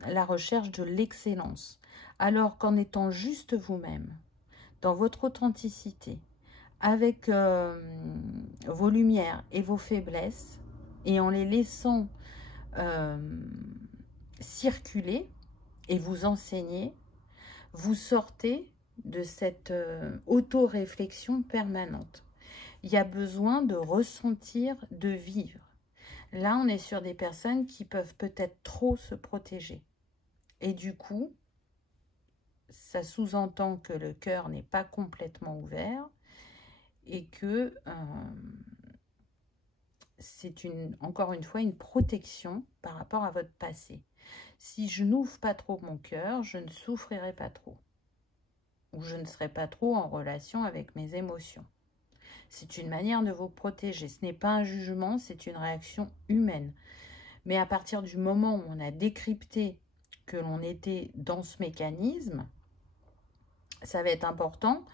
la recherche de l'excellence. Alors qu'en étant juste vous-même, dans votre authenticité, avec vos lumières et vos faiblesses, et en les laissant circuler et vous enseigner, vous sortez de cette auto-réflexion permanente. Il y a besoin de ressentir, de vivre. Là, on est sur des personnes qui peuvent peut-être trop se protéger. Et du coup, ça sous-entend que le cœur n'est pas complètement ouvert et que c'est encore une fois une protection par rapport à votre passé. Si je n'ouvre pas trop mon cœur, je ne souffrirai pas trop. Ou je ne serai pas trop en relation avec mes émotions. C'est une manière de vous protéger. Ce n'est pas un jugement, c'est une réaction humaine. Mais à partir du moment où on a décrypté que l'on était dans ce mécanisme, ça va être important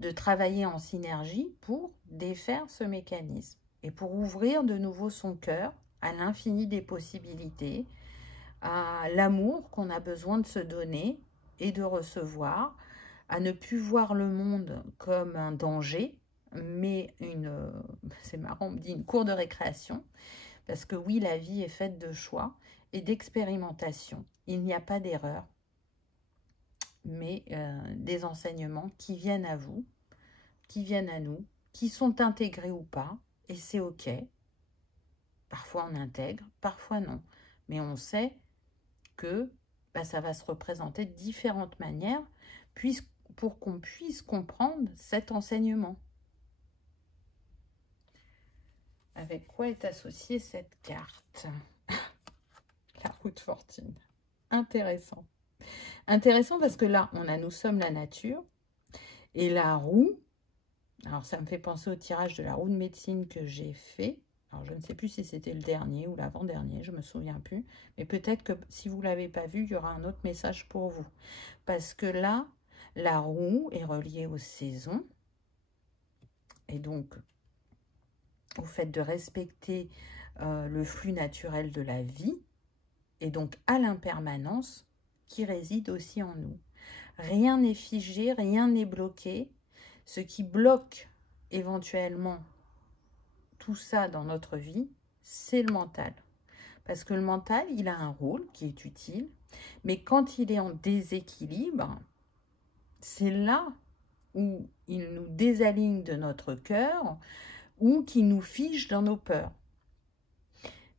de travailler en synergie pour défaire ce mécanisme et pour ouvrir de nouveau son cœur à l'infini des possibilités, à l'amour qu'on a besoin de se donner et de recevoir, à ne plus voir le monde comme un danger, mais c'est marrant, on me dit une cour de récréation, parce que oui, la vie est faite de choix et d'expérimentation. Il n'y a pas d'erreur, mais des enseignements qui viennent à vous, qui viennent à nous, qui sont intégrés ou pas, et c'est ok. Parfois on intègre, parfois non. Mais on sait que ça va se représenter de différentes manières, pour qu'on puisse comprendre cet enseignement. Avec quoi est associée cette carte? La roue de fortune. Intéressant. Intéressant parce que là, on a « nous sommes la nature » et la roue. Alors, ça me fait penser au tirage de la roue de médecine que j'ai fait. Alors, je ne sais plus si c'était le dernier ou l'avant-dernier, je ne me souviens plus. Mais peut-être que si vous ne l'avez pas vu, il y aura un autre message pour vous. Parce que là, la roue est reliée aux saisons. Et donc, au fait de respecter le flux naturel de la vie. Et donc, à l'impermanence qui réside aussi en nous. Rien n'est figé, rien n'est bloqué. Ce qui bloque éventuellement tout ça dans notre vie, c'est le mental. Parce que le mental, il a un rôle qui est utile, mais quand il est en déséquilibre, c'est là où il nous désaligne de notre cœur ou qui nous fige dans nos peurs.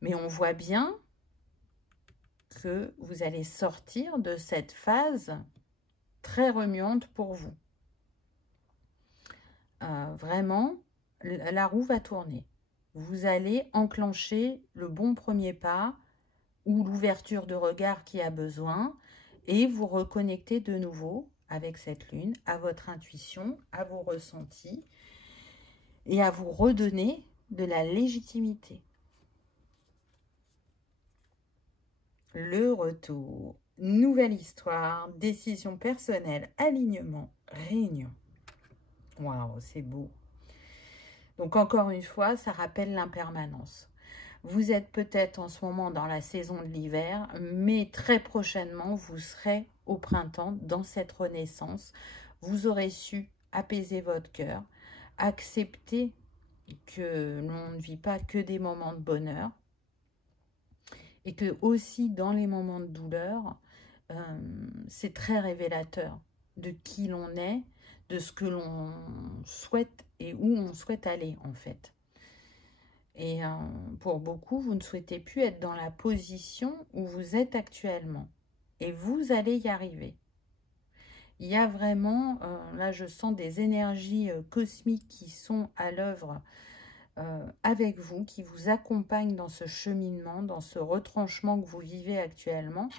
Mais on voit bien que vous allez sortir de cette phase très remuante pour vous. Vraiment, la roue va tourner. Vous allez enclencher le bon premier pas ou l'ouverture de regard qui a besoin et vous reconnecter de nouveau avec cette lune à votre intuition, à vos ressentis et à vous redonner de la légitimité. Le retour, nouvelle histoire, décision personnelle, alignement, réunion. Waouh, c'est beau. Donc encore une fois, ça rappelle l'impermanence. Vous êtes peut-être en ce moment dans la saison de l'hiver, mais très prochainement, vous serez au printemps dans cette renaissance. Vous aurez su apaiser votre cœur, accepter que l'on ne vit pas que des moments de bonheur et que aussi dans les moments de douleur, c'est très révélateur de qui l'on est, de ce que l'on souhaite et où on souhaite aller en fait. Et pour beaucoup, vous ne souhaitez plus être dans la position où vous êtes actuellement. Et vous allez y arriver. Il y a vraiment, là je sens des énergies cosmiques qui sont à l'œuvre avec vous, qui vous accompagnent dans ce cheminement, dans ce retranchement que vous vivez actuellement,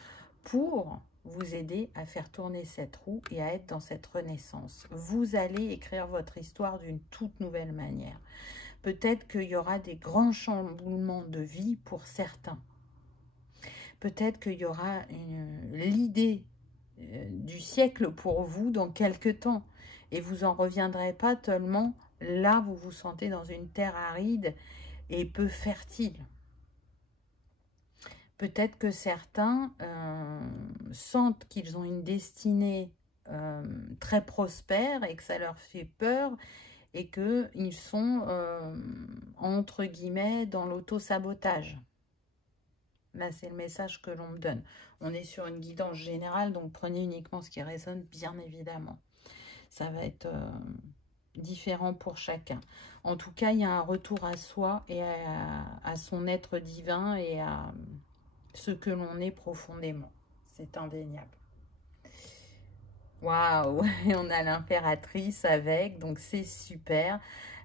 pour vous aider à faire tourner cette roue et à être dans cette renaissance. Vous allez écrire votre histoire d'une toute nouvelle manière. Peut-être qu'il y aura des grands chamboulements de vie pour certains. Peut-être qu'il y aura l'idée du siècle pour vous dans quelques temps. Et vous n'en reviendrez pas tellement là vous vous sentez dans une terre aride et peu fertile. Peut-être que certains sentent qu'ils ont une destinée très prospère et que ça leur fait peur et qu'ils sont, entre guillemets, dans l'auto-sabotage. Là, c'est le message que l'on me donne. On est sur une guidance générale, donc prenez uniquement ce qui résonne, bien évidemment. Ça va être différent pour chacun. En tout cas, il y a un retour à soi et à son être divin et à ce que l'on est profondément. C'est indéniable. Waouh! Et on a l'impératrice avec, donc c'est super.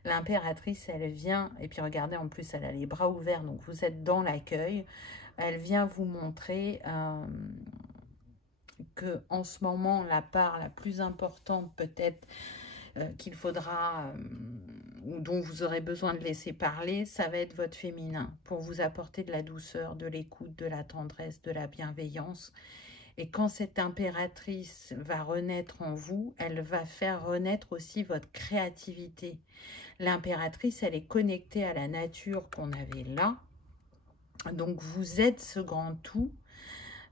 L'impératrice, elle vient, et puis regardez, en plus, elle a les bras ouverts, donc vous êtes dans l'accueil. Elle vient vous montrer que en ce moment, la part la plus importante peut-être qu'il faudra, ou dont vous aurez besoin de laisser parler, ça va être votre féminin, pour vous apporter de la douceur, de l'écoute, de la tendresse, de la bienveillance. Et quand cette impératrice va renaître en vous, elle va faire renaître aussi votre créativité. L'impératrice, elle est connectée à la nature qu'on avait là. Donc, vous êtes ce grand tout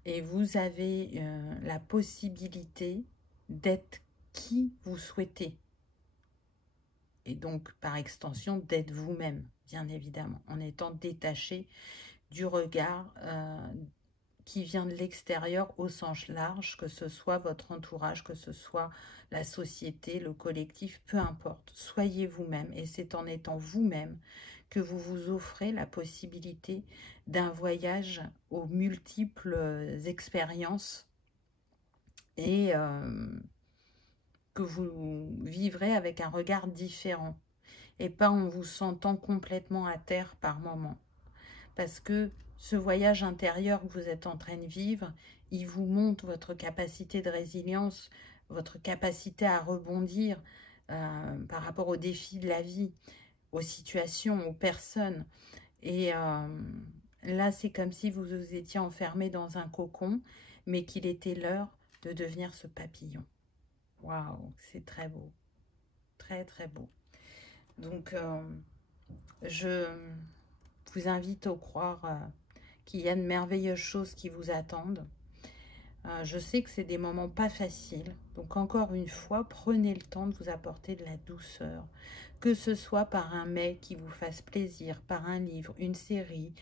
et vous avez la possibilité d'être qui vous souhaitez. Et donc, par extension, d'être vous-même, bien évidemment, en étant détaché du regard qui vient de l'extérieur au sens large, que ce soit votre entourage, que ce soit la société, le collectif, peu importe. Soyez vous-même et c'est en étant vous-même que vous vous offrez la possibilité d'un voyage aux multiples expériences et que vous vivrez avec un regard différent et pas en vous sentant complètement à terre par moment. Parce que ce voyage intérieur que vous êtes en train de vivre, il vous montre votre capacité de résilience, votre capacité à rebondir par rapport aux défis de la vie, aux situations, aux personnes. Et là, c'est comme si vous vous étiez enfermé dans un cocon, mais qu'il était l'heure de devenir ce papillon. Waouh, c'est très beau. Très, très beau. Donc, je vous invite à croire qu'il y a de merveilleuses choses qui vous attendent. Je sais que c'est des moments pas faciles. Donc encore une fois, prenez le temps de vous apporter de la douceur. Que ce soit par un mets qui vous fasse plaisir, par un livre, une série,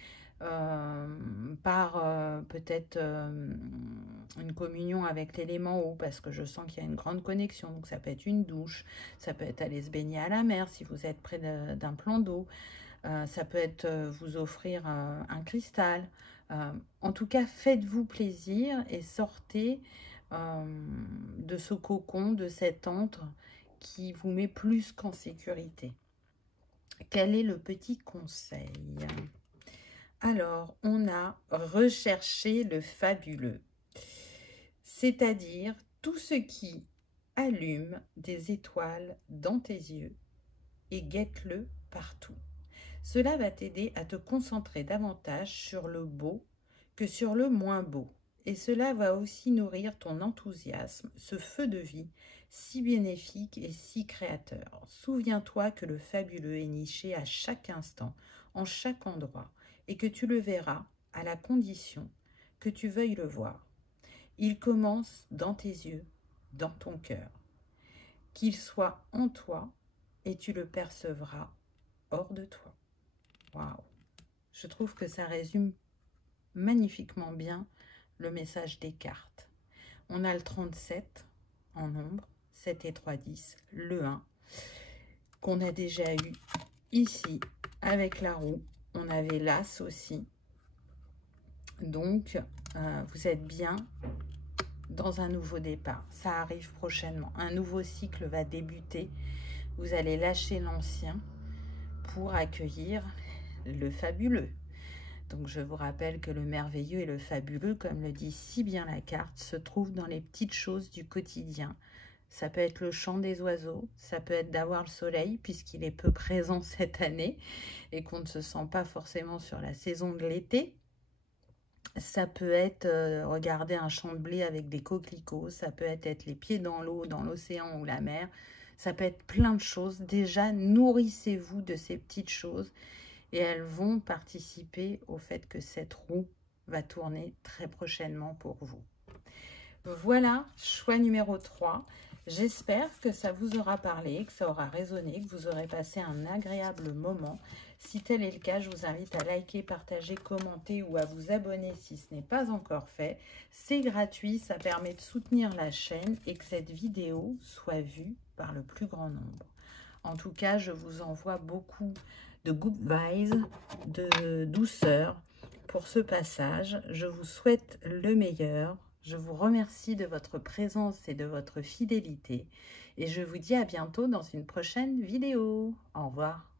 par peut-être une communion avec l'élément eau, parce que je sens qu'il y a une grande connexion. Donc ça peut être une douche, ça peut être aller se baigner à la mer si vous êtes près d'un plan d'eau. Ça peut être vous offrir un cristal. En tout cas, faites-vous plaisir et sortez de ce cocon, de cet antre qui vous met plus qu'en sécurité. Quel est le petit conseil? Alors, on a recherché le fabuleux, c'est-à-dire tout ce qui allume des étoiles dans tes yeux et guette-le partout. Cela va t'aider à te concentrer davantage sur le beau que sur le moins beau. Et cela va aussi nourrir ton enthousiasme, ce feu de vie si bénéfique et si créateur. Souviens-toi que le fabuleux est niché à chaque instant, en chaque endroit, et que tu le verras à la condition que tu veuilles le voir. Il commence dans tes yeux, dans ton cœur. Qu'il soit en toi et tu le percevras hors de toi. Waouh! Je trouve que ça résume magnifiquement bien le message des cartes. On a le 37 en nombre, 7 et 3, 10, le 1, qu'on a déjà eu ici avec la roue. On avait l'as aussi. Donc, vous êtes bien dans un nouveau départ. Ça arrive prochainement. Un nouveau cycle va débuter. Vous allez lâcher l'ancien pour accueillir le fabuleux. Donc, je vous rappelle que le merveilleux et le fabuleux, comme le dit si bien la carte, se trouve dans les petites choses du quotidien. Ça peut être le chant des oiseaux, ça peut être d'avoir le soleil, puisqu'il est peu présent cette année et qu'on ne se sent pas forcément sur la saison de l'été. Ça peut être regarder un champ de blé avec des coquelicots, ça peut être les pieds dans l'eau, dans l'océan ou la mer. Ça peut être plein de choses. Déjà, nourrissez-vous de ces petites choses et elles vont participer au fait que cette roue va tourner très prochainement pour vous. Voilà, choix numéro 3. J'espère que ça vous aura parlé, que ça aura résonné, que vous aurez passé un agréable moment. Si tel est le cas, je vous invite à liker, partager, commenter ou à vous abonner si ce n'est pas encore fait. C'est gratuit, ça permet de soutenir la chaîne et que cette vidéo soit vue par le plus grand nombre. En tout cas, je vous envoie beaucoup de good vibes, de douceur pour ce passage. Je vous souhaite le meilleur. Je vous remercie de votre présence et de votre fidélité. Et je vous dis à bientôt dans une prochaine vidéo. Au revoir.